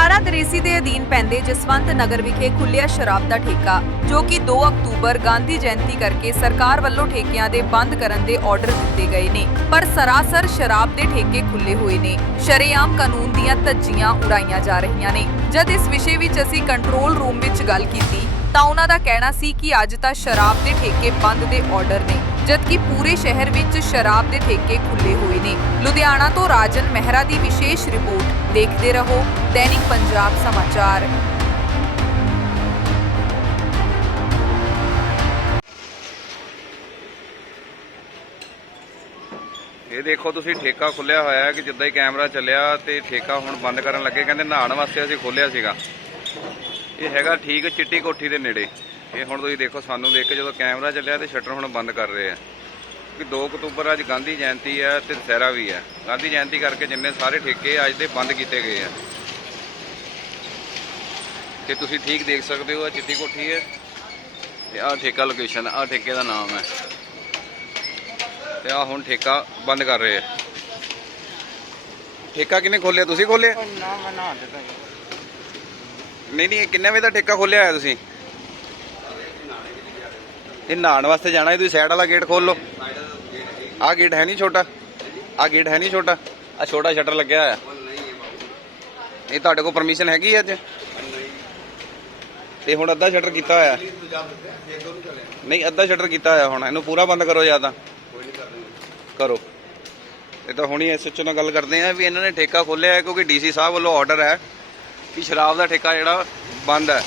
ਥਾਣਾ ਦਰੇਸੀ ਦੇ ਅਧੀਨ ਪੈਂਦੇ ਜਸਵੰਤ ਨਗਰ ਵਿਖੇ ਖੁੱਲਿਆ ਸ਼ਰਾਬ ਦਾ ਠੇਕਾ, ਜੋ ਕਿ 2 ਅਕਤੂਬਰ ਗਾਂਧੀ ਜਯੰਤੀ ਕਰਕੇ ਸਰਕਾਰ ਵੱਲੋਂ ਠੇਕਿਆਂ ਦੇ ਬੰਦ ਕਰਨ ਦੇ ਆਰਡਰ ਦਿੱਤੇ ਗਏ ਨੇ। ਪਰ ਸਰਾਸਰ ਸ਼ਰਾਬ ਦੇ ਠੇਕੇ ਖੁੱਲੇ ਹੋਏ ਨੇ। ਸ਼ਰੇਆਮ ਕਾਨੂੰਨ ਦੀਆਂ ਧੱਜੀਆਂ ਉਡਾਈਆਂ ਜਾ ਰਹੀਆਂ ਨੇ। ਜਦ ਇਸ ਵਿਸ਼ੇ ਵਿੱਚ ਅਸੀਂ ਕੰਟਰੋਲ ਰੂਮ ਵਿੱਚ ਗੱਲ ਕੀਤੀ ਤਾਂ ਉਹਨਾਂ ਦਾ ਕਹਿਣਾ ਸੀ ਕਿ ਅੱਜ ਤਾਂ ਸ਼ਰਾਬ ਦੇ ਠੇਕੇ ਬੰਦ ਦੇ ਆਰਡਰ ਨੇ, ਜਦਕਿ ਪੂਰੇ ਸ਼ਹਿਰ ਵਿੱਚ ਸ਼ਰਾਬ ਦੇ ਠੇਕੇ ਖੁੱਲੇ ਹੋਏ ਨੇ। ਲੁਧਿਆਣਾ ਤੋਂ ਰਾਜਨ ਮਹਿਰਾ ਦੀ ਵਿਸ਼ੇਸ਼ ਰਿਪੋਰਟ, ਦੇਖਦੇ ਰਹੋ ਦੈਨਿਕ ਪੰਜਾਬ ਸਮਾਚਾਰ। ਇਹ ਦੇਖੋ ਤੁਸੀਂ, ਠੇਕਾ ਖੁੱਲਿਆ ਹੋਇਆ ਹੈ ਕਿ ਜਿੱਦਾਂ ਹੀ ਕੈਮਰਾ ਚੱਲਿਆ ਤੇ ਠੇਕਾ ਹੁਣ ਬੰਦ ਕਰਨ ਲੱਗੇ, ਕਹਿੰਦੇ ਨਹਾਉਣ ਵਾਸਤੇ ਅਸੀਂ ਖੋਲਿਆ ਸੀਗਾ। ਇਹ ਹੈਗਾ ਠੀਕ ਚਿੱਟੀ ਕੋਠੀ ਦੇ ਨੇੜੇ। ਇਹ ਹੁਣ ਤੁਸੀਂ ਦੇਖੋ, ਸਾਨੂੰ ਦੇਖ ਕੇ ਜਦੋਂ ਕੈਮਰਾ ਚੱਲਿਆ ਤੇ ਸ਼ਟਰ ਹੁਣ ਬੰਦ ਕਰ ਰਹੇ ਆ। ਕਿ 2 ਅਕਤੂਬਰ ਅੱਜ ਗਾਂਧੀ ਜਯੰਤੀ ਹੈ ਤੇ ਦੁਸਹਿਰਾ ਵੀ ਹੈ ਗਾਂਧੀ ਜਯੰਤੀ ਕਰਕੇ ਜਿੰਨੇ ਸਾਰੇ ਠੇਕੇ ਅੱਜ ਦੇ ਬੰਦ ਕੀਤੇ ਗਏ ਆ। ਤੇ ਤੁਸੀਂ ਠੀਕ ਦੇਖ ਸਕਦੇ ਹੋ ਆ ਚਿੱਟੀ ਕੋਠੀ ਹੈ ਤੇ ਆਹ ਠੇਕਾ ਲੋਕੇਸ਼ਨ ਆਹ ਠੇਕੇ ਦਾ ਨਾਮ ਹੈ ਤੇ ਆ ਹੁਣ ਠੇਕਾ ਬੰਦ ਕਰ ਰਹੇ ਆ। ਠੇਕਾ ਕਿਨੇ ਖੋਲਿਆ? ਤੁਸੀਂ ਖੋਲਿਆ? ਨਾ, ਮੈਂ ਨਾ ਦਿੱਤਾ ਨਹੀਂ ਨਹੀਂ ਇਹ ਕਿੰਨੇ ਵਜੇ ਦਾ ਠੇਕਾ ਖੋਲਿਆ ਹੋਇਆ ਤੁਸੀਂ? ਇਹ ਨਹਾਉਣ ਵਾਸਤੇ ਜਾਣਾ ਹੈ, ਤੁਸੀਂ ਸਾਈਡ ਵਾਲਾ ਗੇਟ ਖੋਲ ਲਓ। ਆਹ ਗੇਟ ਹੈ ਨਹੀਂ ਛੋਟਾ। ਆਹ ਗੇਟ ਹੈ ਨਹੀਂ ਛੋਟਾ। ਆ ਛੋਟਾ ਸ਼ਟਰ ਲੱਗਿਆ ਹੋਇਆ। ਇਹ ਤੁਹਾਡੇ ਕੋਲ ਪਰਮਿਸ਼ਨ ਹੈਗੀ ਅੱਜ? ਤੇ ਹੁਣ ਅੱਧਾ ਸ਼ਟਰ ਕੀਤਾ ਹੋਇਆ। ਨਹੀਂ, ਅੱਧਾ ਸ਼ਟਰ ਕੀਤਾ ਹੋਇਆ ਹੁਣ। ਇਹਨੂੰ ਪੂਰਾ ਬੰਦ ਕਰੋ ਜਾਂ ਤਾਂ। ਕਰੋ। ਇਹ ਤਾਂ ਹੁਣੀ ਐਸਐਚਓ ਨਾਲ ਗੱਲ ਕਰਦੇ ਆ ਵੀ ਇਹਨਾਂ ਨੇ ਠੇਕਾ ਖੋਲਿਆ ਹੈ, ਕਿਉਂਕਿ ਡੀਸੀ ਸਾਹਿਬ ਵੱਲੋਂ ਆਰਡਰ ਹੈ। ਕਿ ਸ਼ਰਾਬ ਦਾ ਠੇਕਾ ਜਿਹੜਾ ਬੰਦ ਹੈ।